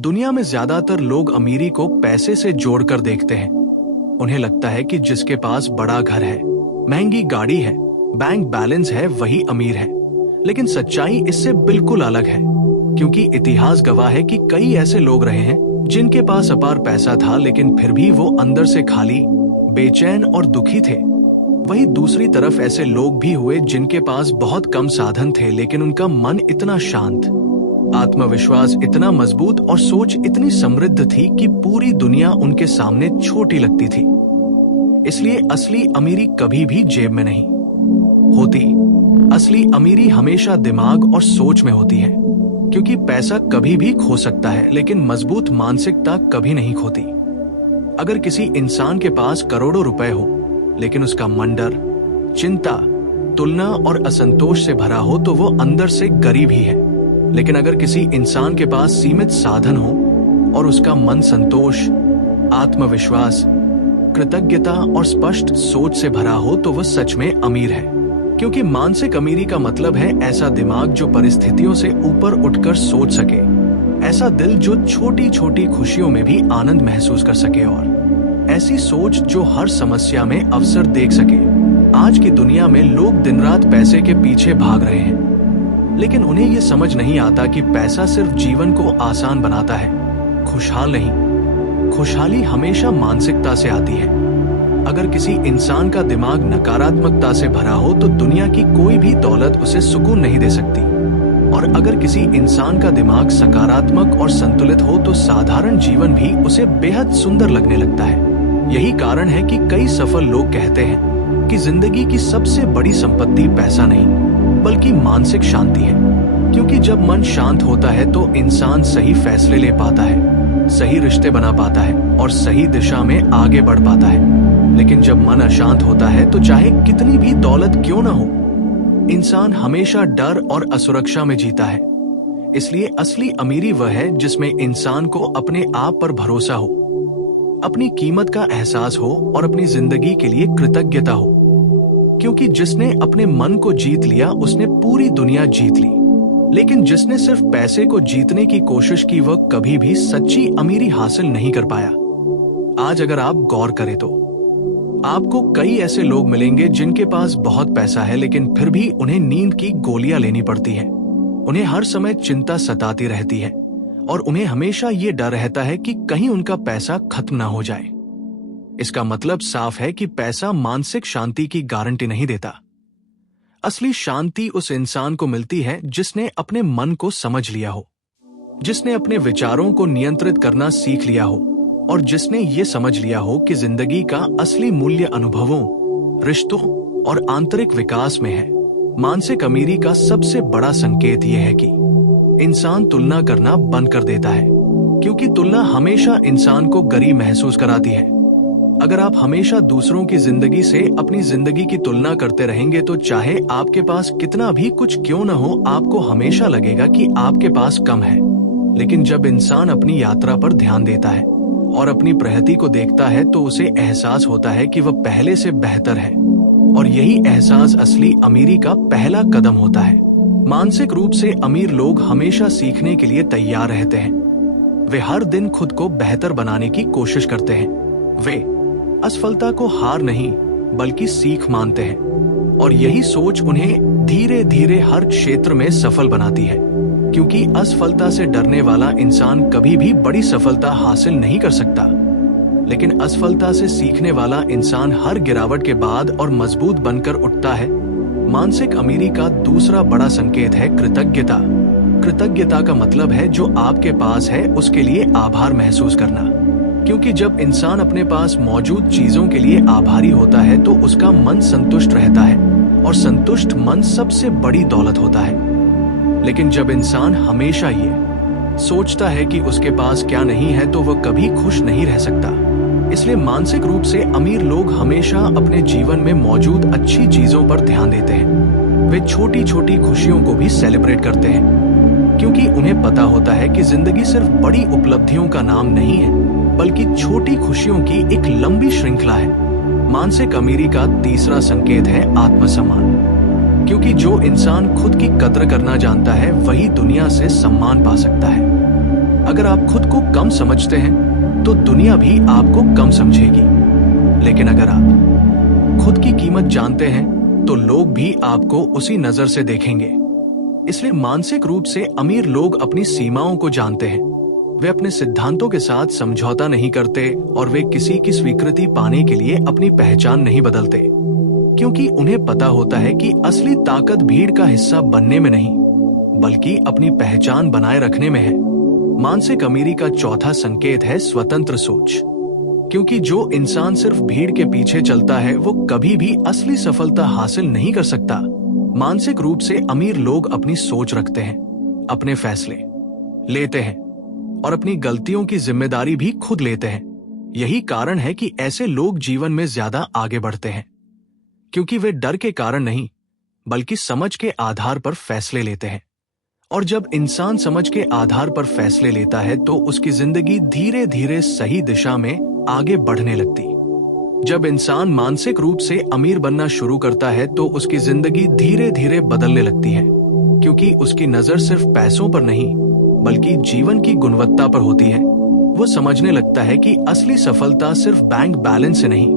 दुनिया में ज्यादातर लोग अमीरी को पैसे से जोड़कर देखते हैं। उन्हें लगता है कि जिसके पास बड़ा घर है, महंगी गाड़ी है, बैंक बैलेंस है, वही अमीर है। लेकिन सच्चाई इससे बिल्कुल अलग है, क्योंकि इतिहास गवाह है कि कई ऐसे लोग रहे हैं जिनके पास अपार पैसा था, लेकिन फिर भी वो अंदर से खाली, बेचैन और दुखी थे। वही दूसरी तरफ ऐसे लोग भी हुए जिनके पास बहुत कम साधन थे, लेकिन उनका मन इतना शांत, आत्मविश्वास इतना मजबूत और सोच इतनी समृद्ध थी कि पूरी दुनिया उनके सामने छोटी लगती थी। इसलिए असली अमीरी कभी भी जेब में नहीं होती। असली अमीरी हमेशा दिमाग और सोच में होती है, क्योंकि पैसा कभी भी खो सकता है, लेकिन मजबूत मानसिकता कभी नहीं खोती। अगर किसी इंसान के पास करोड़ों रुपए हो, लेकिन उसका मन डर, चिंता, तुलना और असंतोष से भरा हो, तो वो अंदर से गरीब ही है। लेकिन अगर किसी इंसान के पास सीमित साधन हो और उसका मन संतोष, आत्मविश्वास, कृतज्ञता और स्पष्ट सोच से भरा हो, तो वह सच में अमीर है। क्योंकि मानसिक अमीरी का मतलब है ऐसा दिमाग जो परिस्थितियों से ऊपर उठकर सोच सके, ऐसा दिल जो छोटी छोटी खुशियों में भी आनंद महसूस कर सके, और ऐसी सोच जो हर समस्या में अवसर देख सके। आज की दुनिया में लोग दिन रात पैसे के पीछे भाग रहे हैं, लेकिन उन्हें ये समझ नहीं आता कि पैसा सिर्फ जीवन को आसान बनाता है, खुशहाल नहीं। खुशहाली हमेशा मानसिकता से आती है। अगर किसी इंसान का दिमाग नकारात्मकता से भरा हो, तो दुनिया की कोई भी दौलत उसे सुकून नहीं दे सकती। और अगर किसी इंसान का दिमाग सकारात्मक और संतुलित हो, तो साधारण जीवन भी उसे बेहद सुंदर लगने लगता है। यही कारण है कि कई सफल लोग कहते हैं कि जिंदगी की सबसे बड़ी संपत्ति पैसा नहीं, बल्कि मानसिक शांति है। क्योंकि जब मन शांत होता है तो इंसान सही फैसले ले पाता है, सही रिश्ते बना पाता है और सही दिशा में आगे बढ़ पाता है। लेकिन जब मन अशांत होता है तो चाहे कितनी भी दौलत क्यों ना हो, इंसान हमेशा डर और असुरक्षा में जीता है। इसलिए असली अमीरी वह है जिसमें इंसान को अपने आप पर भरोसा हो, अपनी कीमत का एहसास हो और अपनी जिंदगी के लिए कृतज्ञता हो। क्योंकि जिसने अपने मन को जीत लिया, उसने पूरी दुनिया जीत ली। लेकिन जिसने सिर्फ पैसे को जीतने की कोशिश की, वह कभी भी सच्ची अमीरी हासिल नहीं कर पाया। आज अगर आप गौर करें तो आपको कई ऐसे लोग मिलेंगे जिनके पास बहुत पैसा है, लेकिन फिर भी उन्हें नींद की गोलियां लेनी पड़ती है। उन्हें हर समय चिंता सताती रहती है और उन्हें हमेशा ये डर रहता है कि कहीं उनका पैसा खत्म ना हो जाए। इसका मतलब साफ है कि पैसा मानसिक शांति की गारंटी नहीं देता। असली शांति उस इंसान को मिलती है जिसने अपने मन को समझ लिया हो, जिसने अपने विचारों को नियंत्रित करना सीख लिया हो और जिसने ये समझ लिया हो कि जिंदगी का असली मूल्य अनुभवों, रिश्तों और आंतरिक विकास में है। मानसिक अमीरी का सबसे बड़ा संकेत यह है कि इंसान तुलना करना बंद कर देता है, क्योंकि तुलना हमेशा इंसान को गरीब महसूस कराती है। अगर आप हमेशा दूसरों की जिंदगी से अपनी जिंदगी की तुलना करते रहेंगे, तो चाहे आपके पास कितना भी कुछ क्यों न हो, आपको हमेशा लगेगा कि आपके पास कम है। लेकिन जब इंसान अपनी यात्रा पर ध्यान देता है और अपनी प्रगति को देखता है, तो उसे एहसास होता है कि वह पहले से बेहतर है। और यही एहसास असली अमीरी का पहला कदम होता है। मानसिक रूप से अमीर लोग हमेशा सीखने के लिए तैयार रहते हैं। वे हर दिन खुद को बेहतर बनाने की कोशिश करते हैं। वे असफलता को हार नहीं, बल्कि सीख मानते हैं। और यही सोच उन्हें धीरे धीरे हर क्षेत्र में सफल बनाती है। क्योंकि असफलता से डरने वाला इंसान कभी भी बड़ी सफलता हासिल नहीं कर सकता। लेकिन असफलता से सीखने वाला इंसान हर गिरावट के बाद और मजबूत बनकर उठता है। मानसिक अमीरी का दूसरा बड़ा संकेत है कृतज्ञता। कृतज्ञता का मतलब है जो आपके पास है उसके लिए आभार महसूस करना। क्योंकि जब इंसान अपने पास मौजूद चीजों के लिए आभारी होता है, तो उसका मन संतुष्ट रहता है, और संतुष्ट मन सबसे बड़ी दौलत होता है। लेकिन जब इंसान हमेशा ये सोचता है कि उसके पास क्या नहीं है, तो वह कभी खुश नहीं रह सकता। इसलिए मानसिक रूप से अमीर लोग हमेशा अपने जीवन में मौजूद अच्छी चीजों पर ध्यान देते हैं। वे छोटी छोटी खुशियों को भी सेलिब्रेट करते हैं, क्योंकि उन्हें पता होता है कि जिंदगी सिर्फ बड़ी उपलब्धियों का नाम नहीं है, बल्कि छोटी खुशियों की एक लंबी श्रृंखला है। मानसिक अमीरी का तीसरा संकेत है आत्मसम्मान। क्योंकि जो इंसान खुद की कद्र करना जानता है, वही दुनिया से सम्मान पा सकता है। अगर आप खुद को कम समझते हैं तो दुनिया भी आपको कम समझेगी, लेकिन अगर आप खुद की कीमत जानते हैं तो लोग भी आपको उसी नजर से देखेंगे। इसलिए मानसिक रूप से अमीर लोग अपनी सीमाओं को जानते हैं। वे अपने सिद्धांतों के साथ समझौता नहीं करते और वे किसी की स्वीकृति पाने के लिए अपनी पहचान नहीं बदलते, क्योंकि उन्हें पता होता है कि असली ताकत भीड़ का हिस्सा बनने में नहीं, बल्कि अपनी पहचान बनाए रखने में है। मानसिक अमीरी का चौथा संकेत है स्वतंत्र सोच, क्योंकि जो इंसान सिर्फ भीड़ के पीछे चलता है वो कभी भी असली सफलता हासिल नहीं कर सकता। मानसिक रूप से अमीर लोग अपनी सोच रखते हैं, अपने फैसले लेते हैं और अपनी गलतियों की जिम्मेदारी भी खुद लेते हैं। यही कारण है कि ऐसे लोग जीवन में ज्यादा आगे बढ़ते हैं, क्योंकि वे डर के कारण नहीं बल्कि समझ के आधार पर फैसले लेते हैं। और जब इंसान समझ के आधार पर फैसले लेता है तो उसकी जिंदगी धीरे धीरे सही दिशा में आगे बढ़ने लगती। जब इंसान मानसिक रूप से अमीर बनना शुरू करता है तो उसकी जिंदगी धीरे धीरे बदलने लगती है, क्योंकि उसकी नजर सिर्फ पैसों पर नहीं बल्कि जीवन की गुणवत्ता पर होती है। वो समझने लगता है कि असली सफलता सिर्फ बैंक बैलेंस से नहीं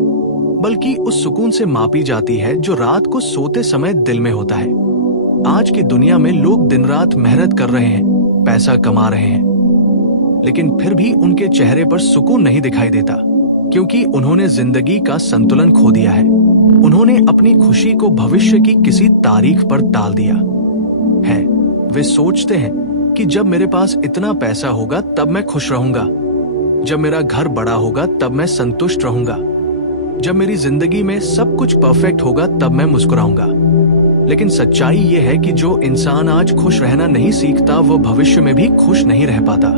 बल्कि उस सुकून से मापी जाती है जो रात को सोते समय दिल में होता है। आज की दुनिया में लोग दिन रात मेहनत कर रहे हैं, पैसा कमा रहे हैं, लेकिन फिर भी उनके चेहरे पर सुकून नहीं दिखाई देता, क्योंकि उन्होंने जिंदगी का संतुलन खो दिया है। उन्होंने अपनी खुशी को भविष्य की किसी तारीख पर टाल दिया है। वे सोचते हैं कि जब मेरे पास इतना पैसा होगा तब मैं खुश रहूंगा, जब मेरा घर बड़ा होगा तब मैं संतुष्ट रहूंगा, जब मेरी जिंदगी में सब कुछ परफेक्ट होगा तब मैं मुस्कुराऊंगा। लेकिन सच्चाई ये है कि जो इंसान आज खुश रहना नहीं सीखता वो भविष्य में भी खुश नहीं रह पाता,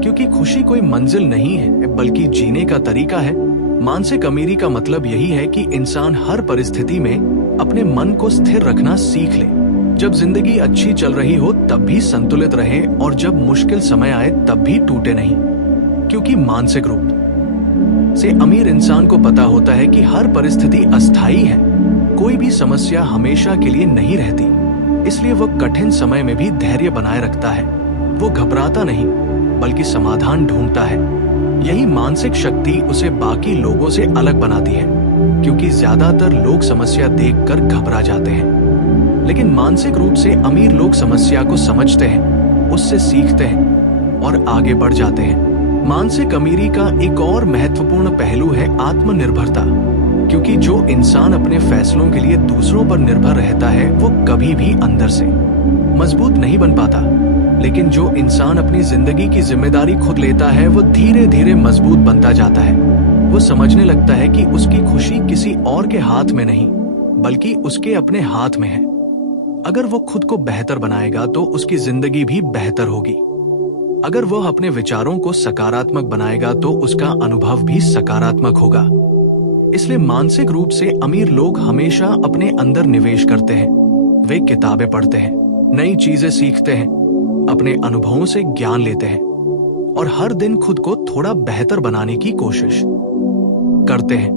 क्योंकि खुशी कोई मंजिल नहीं है बल्कि जीने का तरीका है। मानसिक अमीरी का मतलब यही है कि इंसान हर परिस्थिति में अपने मन को स्थिर रखना सीख ले। जब जिंदगी अच्छी चल रही हो तब भी संतुलित रहे और जब मुश्किल समय आए तब भी टूटे नहीं, क्योंकि मानसिक रूप से अमीर इंसान को पता होता है कि हर परिस्थिति अस्थायी है, कोई भी समस्या हमेशा के लिए नहीं रहती। इसलिए वो कठिन समय में भी धैर्य बनाए रखता है। वो घबराता नहीं बल्कि समाधान ढूंढता है। यही मानसिक शक्ति उसे बाकी लोगों से अलग बनाती है, क्योंकि ज्यादातर लोग समस्या देखकर घबरा जाते हैं, लेकिन मानसिक रूप से अमीर लोग समस्या को समझते हैं, उससे सीखते हैं और आगे बढ़ जाते हैं। मानसिक अमीरी का एक और महत्वपूर्ण पहलू है आत्मनिर्भरता, क्योंकि जो इंसान अपने फैसलों के लिए दूसरों पर निर्भर रहता है वो कभी भी अंदर से मजबूत नहीं बन पाता। लेकिन जो इंसान अपनी जिंदगी की जिम्मेदारी खुद लेता है वो धीरे धीरे मजबूत बनता जाता है। वो समझने लगता है कि उसकी खुशी किसी और के हाथ में नहीं बल्कि उसके अपने हाथ में है। अगर वो खुद को बेहतर बनाएगा तो उसकी जिंदगी भी बेहतर होगी। अगर वह अपने विचारों को सकारात्मक बनाएगा तो उसका अनुभव भी सकारात्मक होगा। इसलिए मानसिक रूप से अमीर लोग हमेशा अपने अंदर निवेश करते हैं। वे किताबें पढ़ते हैं, नई चीजें सीखते हैं, अपने अनुभवों से ज्ञान लेते हैं और हर दिन खुद को थोड़ा बेहतर बनाने की कोशिश करते हैं,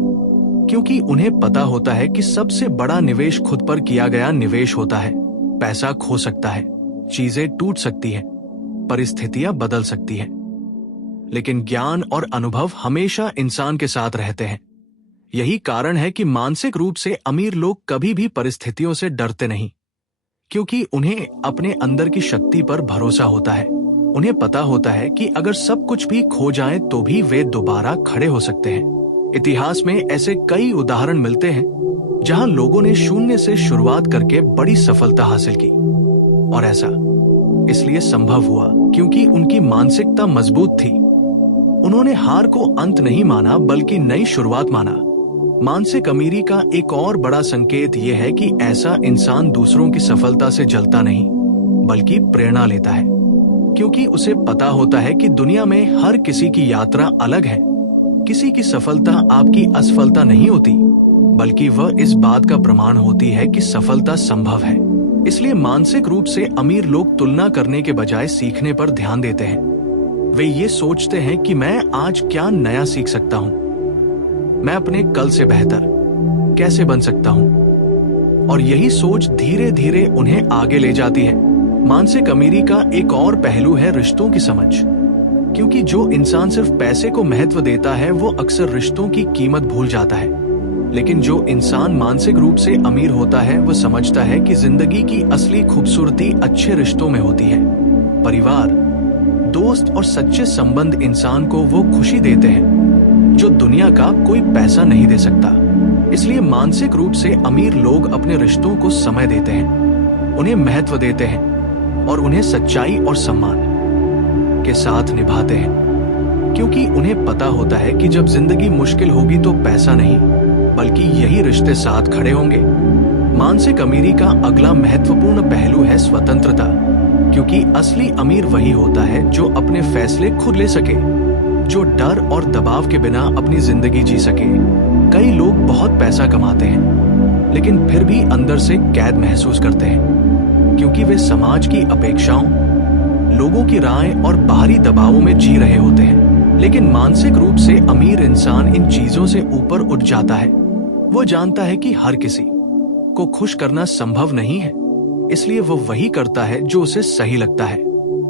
क्योंकि उन्हें पता होता है कि सबसे बड़ा निवेश खुद पर किया गया निवेश होता है। पैसा खो सकता है, चीजें टूट सकती हैं, परिस्थितियां बदल सकती हैं, लेकिन ज्ञान और अनुभव हमेशा इंसान के साथ रहते हैं। यही कारण है कि मानसिक रूप से अमीर लोग कभी भी परिस्थितियों से डरते नहीं, क्योंकि उन्हें अपने अंदर की शक्ति पर भरोसा होता है। उन्हें पता होता है कि अगर सब कुछ भी खो जाए तो भी वे दोबारा खड़े हो सकते हैं। इतिहास में ऐसे कई उदाहरण मिलते हैं जहां लोगों ने शून्य से शुरुआत करके बड़ी सफलता हासिल की, और ऐसा इसलिए संभव हुआ क्योंकि उनकी मानसिकता मजबूत थी। उन्होंने हार को अंत नहीं माना बल्कि नई शुरुआत माना। मानसिक अमीरी का एक और बड़ा संकेत यह है कि ऐसा इंसान दूसरों की सफलता से जलता नहीं बल्कि प्रेरणा लेता है, क्योंकि उसे पता होता है कि दुनिया में हर किसी की यात्रा अलग है। किसी की सफलता आपकी असफलता नहीं होती बल्कि वह इस बात का प्रमाण होती है कि सफलता संभव है। इसलिए मानसिक रूप से अमीर लोग तुलना करने के बजाय सीखने पर ध्यान देते हैं। वे ये सोचते हैं कि मैं आज क्या नया सीख सकता हूँ, मैं अपने कल से बेहतर कैसे बन सकता हूँ, और यही सोच धीरे धीरे उन्हें आगे ले जाती है। मानसिक अमीरी का एक और पहलू है रिश्तों की समझ, क्योंकि जो इंसान सिर्फ पैसे को महत्व देता है वो अक्सर रिश्तों की कीमत भूल जाता है। लेकिन जो इंसान मानसिक रूप से अमीर होता है वो समझता है कि जिंदगी की असली खूबसूरती अच्छे रिश्तों में होती है। परिवार, दोस्त और सच्चे संबंध इंसान को वो खुशी देते हैं जो दुनिया का कोई पैसा नहीं दे सकता। इसलिए मानसिक रूप से अमीर लोग अपने रिश्तों को समय देते हैं, उन्हें महत्व देते हैं और उन्हें सच्चाई और सम्मान के साथ निभाते हैं, क्योंकि उन्हें पता होता है कि जब जिंदगी मुश्किल होगी तो पैसा नहीं बल्कि यही रिश्ते साथ खड़े होंगे। मानसिक अमीरी का अगला महत्वपूर्ण पहलू है स्वतंत्रता, क्योंकि असली अमीर वही होता है जो अपने फैसले खुद ले सके, जो डर और दबाव के बिना अपनी जिंदगी जी सके। कई लोग बहुत पैसा कमाते हैं लेकिन फिर भी अंदर से कैद महसूस करते हैं, क्योंकि वे समाज की अपेक्षाओं, लोगों की राय और बाहरी दबावों में जी रहे होते हैं। लेकिन मानसिक रूप से अमीर इंसान इन चीजों से ऊपर उठ जाता है। वो जानता है कि हर किसी को खुश करना संभव नहीं है, इसलिए वो वही करता है जो उसे सही लगता है,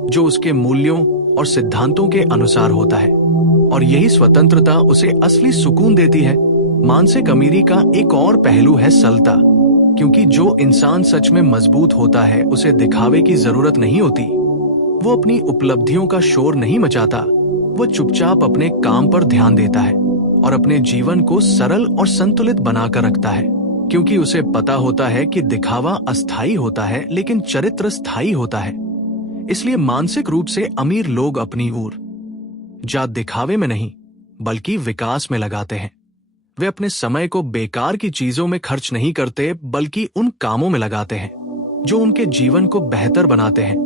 जो उसके मूल्यों और सिद्धांतों के अनुसार होता है, और यही स्वतंत्रता उसे असली सुकून देती है। मानसिक अमीरी का एक और पहलू है सरलता, क्योंकि जो इंसान सच में मजबूत होता है उसे दिखावे की जरूरत नहीं होती। वो अपनी उपलब्धियों का शोर नहीं मचाता, वो चुपचाप अपने काम पर ध्यान देता है और अपने जीवन को सरल और संतुलित बनाकर रखता है, क्योंकि उसे पता होता है कि दिखावा अस्थायी होता है लेकिन चरित्र स्थायी होता है। इसलिए मानसिक रूप से अमीर लोग अपनी ऊर्जा दिखावे में नहीं बल्कि विकास में लगाते हैं। वे अपने समय को बेकार की चीजों में खर्च नहीं करते बल्कि उन कामों में लगाते हैं जो उनके जीवन को बेहतर बनाते हैं।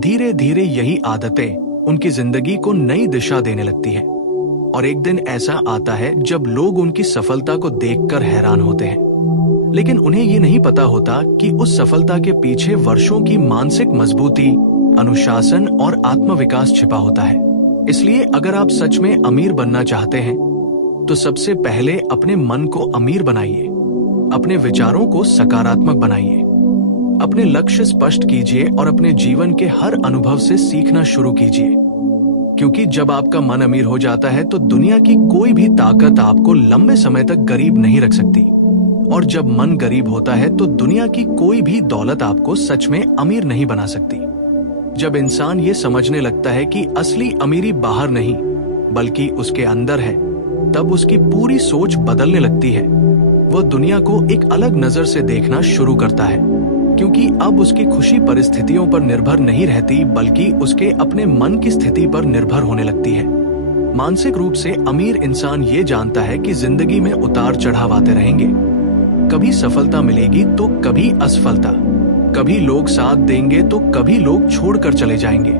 धीरे धीरे यही आदतें उनकी जिंदगी को नई दिशा देने लगती है, और एक दिन ऐसा आता है जब लोग उनकी सफलता को देखकर हैरान होते हैं, लेकिन उन्हें ये नहीं पता होता कि उस सफलता के पीछे वर्षों की मानसिक मजबूती, अनुशासन और आत्मविकास छिपा होता है। इसलिए अगर आप सच में अमीर बनना चाहते हैं तो सबसे पहले अपने मन को अमीर बनाइए, अपने विचारों को सकारात्मक बनाइए, अपने लक्ष्य स्पष्ट कीजिए और अपने जीवन के हर अनुभव से सीखना शुरू कीजिए, क्योंकि जब आपका मन अमीर हो जाता है तो दुनिया की कोई भी ताकत आपको लंबे समय तक गरीब नहीं रख सकती, और जब मन गरीब होता है तो दुनिया की कोई भी दौलत आपको सच में अमीर नहीं बना सकती। जब इंसान ये समझने लगता है कि असली अमीरी बाहर नहीं बल्कि उसके अंदर है, तब उसकी पूरी सोच बदलने लगती है। वो दुनिया को एक अलग नजर से देखना शुरू करता है, क्योंकि अब उसकी खुशी परिस्थितियों पर निर्भर नहीं रहती बल्कि उसके अपने मन की स्थिति पर निर्भर होने लगती है। मानसिक रूप से अमीर इंसान ये जानता है कि जिंदगी में उतार चढ़ाव आते रहेंगे, कभी सफलता मिलेगी तो कभी असफलता, कभी लोग साथ देंगे तो कभी लोग छोड़कर चले जाएंगे।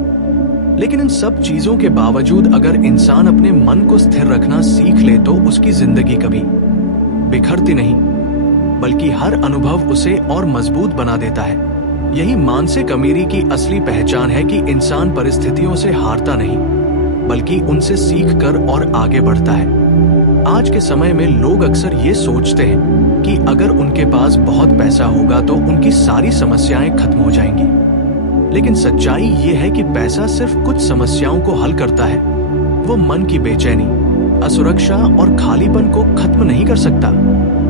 लेकिन इन सब चीजों के बावजूद अगर इंसान अपने मन को स्थिर रखना सीख ले तो उसकी जिंदगी कभी बिखरती नहीं बल्कि हर अनुभव उसे और मजबूत बना देता है। यही मानसिक अमीरी की असली पहचान है कि इंसान परिस्थितियों से हारता नहीं बल्कि उनसे सीखकर और आगे बढ़ता है। आज के समय में लोग अक्सर ये सोचते हैं कि अगर उनके पास बहुत पैसा होगा तो उनकी सारी समस्याएं खत्म हो जाएंगी, लेकिन सच्चाई ये है कि पैसा सिर्फ कुछ समस्याओं को हल करता है, वो मन की बेचैनी, असुरक्षा और खालीपन को खत्म नहीं कर सकता।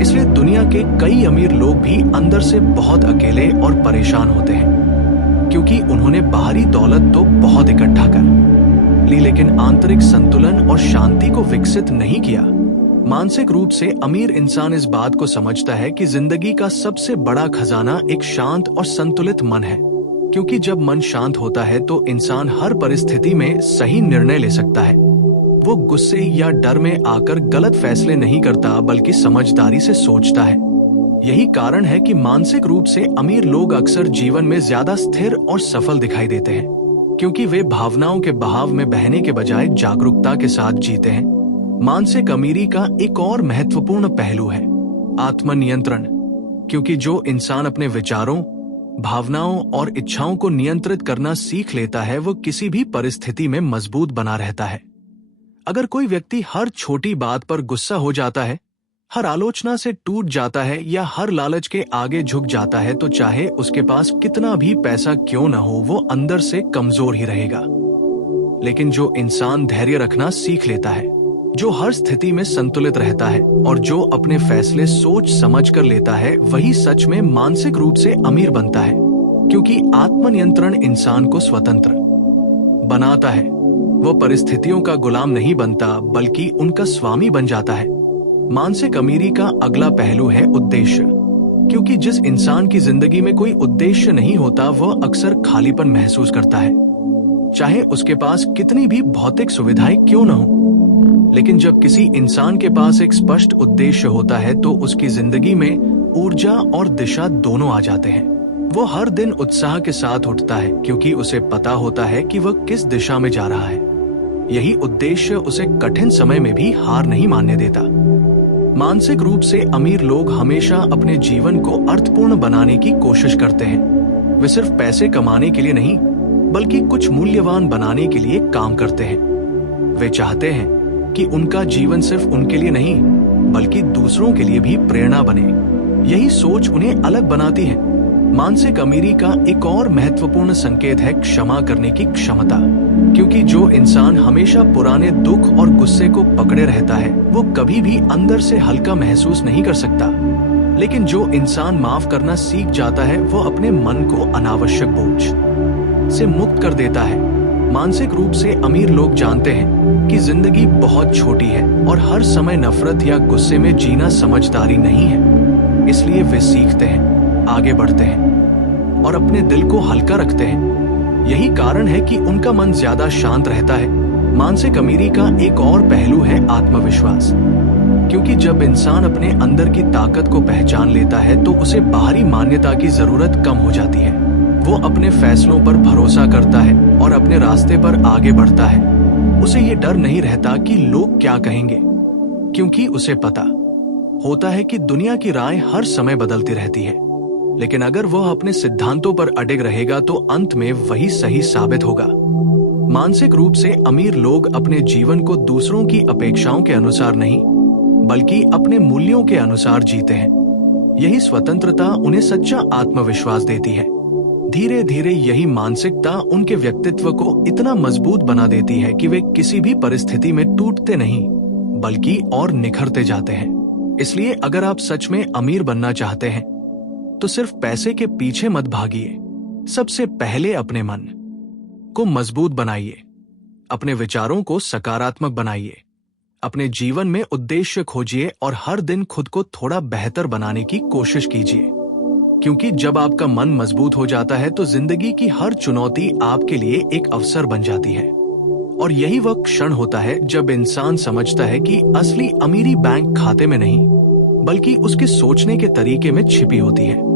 इसलिए दुनिया के कई अमीर लोग भी अंदर से बहुत अकेले और परेशान होते हैं, क्योंकि उन्होंने बाहरी दौलत तो बहुत इकट्ठा कर ली लेकिन आंतरिक संतुलन और शांति को विकसित नहीं किया। मानसिक रूप से अमीर इंसान इस बात को समझता है कि जिंदगी का सबसे बड़ा खजाना एक शांत और संतुलित मन है, क्योंकि जब मन शांत होता है तो इंसान हर परिस्थिति में सही निर्णय ले सकता है। वो गुस्से या डर में आकर गलत फैसले नहीं करता बल्कि समझदारी से सोचता है। यही कारण है कि मानसिक रूप से अमीर लोग अक्सर जीवन में ज्यादा स्थिर और सफल दिखाई देते हैं, क्योंकि वे भावनाओं के बहाव में बहने के बजाय जागरूकता के साथ जीते हैं। मानसिक अमीरी का एक और महत्वपूर्ण पहलू है आत्मनियंत्रण, क्योंकि जो इंसान अपने विचारों, भावनाओं और इच्छाओं को नियंत्रित करना सीख लेता है वो किसी भी परिस्थिति में मजबूत बना रहता है। अगर कोई व्यक्ति हर छोटी बात पर गुस्सा हो जाता है, हर आलोचना से टूट जाता है या हर लालच के आगे झुक जाता है तो चाहे उसके पास कितना भी पैसा क्यों न हो वो अंदर से कमजोर ही रहेगा। लेकिन जो इंसान धैर्य रखना सीख लेता है, जो हर स्थिति में संतुलित रहता है और जो अपने फैसले सोच समझ कर लेता है, वही सच में मानसिक रूप से अमीर बनता है। क्योंकि आत्मनियंत्रण इंसान को स्वतंत्र बनाता है। वो परिस्थितियों का गुलाम नहीं बनता, बल्कि उनका स्वामी बन जाता है। मानसिक अमीरी का अगला पहलू है उद्देश्य। क्योंकि जिस इंसान की जिंदगी में कोई उद्देश्य नहीं होता, वह अक्सर खालीपन महसूस करता है, चाहे उसके पास कितनी भी भौतिक सुविधाएं क्यों न हो। लेकिन जब किसी इंसान के पास एक स्पष्ट उद्देश्य होता है, तो उसकी जिंदगी में ऊर्जा और दिशा दोनों आ जाते हैं। वो हर दिन उत्साह के साथ उठता है, क्योंकि उसे पता होता है कि वह किस दिशा में जा रहा है। यही उद्देश्य उसे कठिन समय में भी हार नहीं मानने देता। मानसिक रूप से अमीर लोग हमेशा अपने जीवन को अर्थपूर्ण बनाने की कोशिश करते हैं। वे सिर्फ पैसे कमाने के लिए नहीं, बल्कि कुछ मूल्यवान बनाने के लिए काम करते हैं। वे चाहते हैं कि उनका जीवन सिर्फ उनके लिए नहीं, बल्कि दूसरों के लिए भी प्रेरणा बने। यही सोच उन्हें अलग बनाती है। मानसिक अमीरी का एक और महत्वपूर्ण संकेत है क्षमा करने की क्षमता। क्योंकि जो इंसान हमेशा पुराने दुख और गुस्से को पकड़े रहता है, वो कभी भी अंदर से हल्का महसूस नहीं कर सकता। लेकिन जो इंसान माफ करना सीख जाता है, वो अपने मन को अनावश्यक बोझ से मुक्त कर देता है। मानसिक रूप से अमीर लोग जानते हैं कि जिंदगी बहुत छोटी है और हर समय नफरत या गुस्से में जीना समझदारी नहीं है। इसलिए वे सीखते हैं, आगे बढ़ते हैं और अपने दिल को हल्का रखते हैं। यही कारण है कि उनका मन ज्यादा शांत रहता है। मानसिक अमीरी का एक और पहलू है आत्मविश्वास। क्योंकि जब इंसान अपने अंदर की ताकत को पहचान लेता है, तो उसे बाहरी मान्यता की जरूरत कम हो जाती है। वो अपने फैसलों पर भरोसा करता है और अपने रास्ते पर आगे बढ़ता है। उसे ये डर नहीं रहता कि लोग क्या कहेंगे, क्योंकि उसे पता होता है कि दुनिया की राय हर समय बदलती रहती है। लेकिन अगर वह अपने सिद्धांतों पर अडिग रहेगा, तो अंत में वही सही साबित होगा। मानसिक रूप से अमीर लोग अपने जीवन को दूसरों की अपेक्षाओं के अनुसार नहीं, बल्कि अपने मूल्यों के अनुसार जीते हैं। यही स्वतंत्रता उन्हें सच्चा आत्मविश्वास देती है। धीरे धीरे यही मानसिकता उनके व्यक्तित्व को इतना मजबूत बना देती है कि वे किसी भी परिस्थिति में टूटते नहीं, बल्कि और निखरते जाते हैं। इसलिए अगर आप सच में अमीर बनना चाहते हैं, तो सिर्फ पैसे के पीछे मत भागिए। सबसे पहले अपने मन को मजबूत बनाइए, अपने विचारों को सकारात्मक बनाइए, अपने जीवन में उद्देश्य खोजिए और हर दिन खुद को थोड़ा बेहतर बनाने की कोशिश कीजिए। क्योंकि जब आपका मन मजबूत हो जाता है, तो जिंदगी की हर चुनौती आपके लिए एक अवसर बन जाती है। और यही वह क्षण होता है जब इंसान समझता है कि असली अमीरी बैंक खाते में नहीं, बल्कि उसके सोचने के तरीके में छिपी होती है।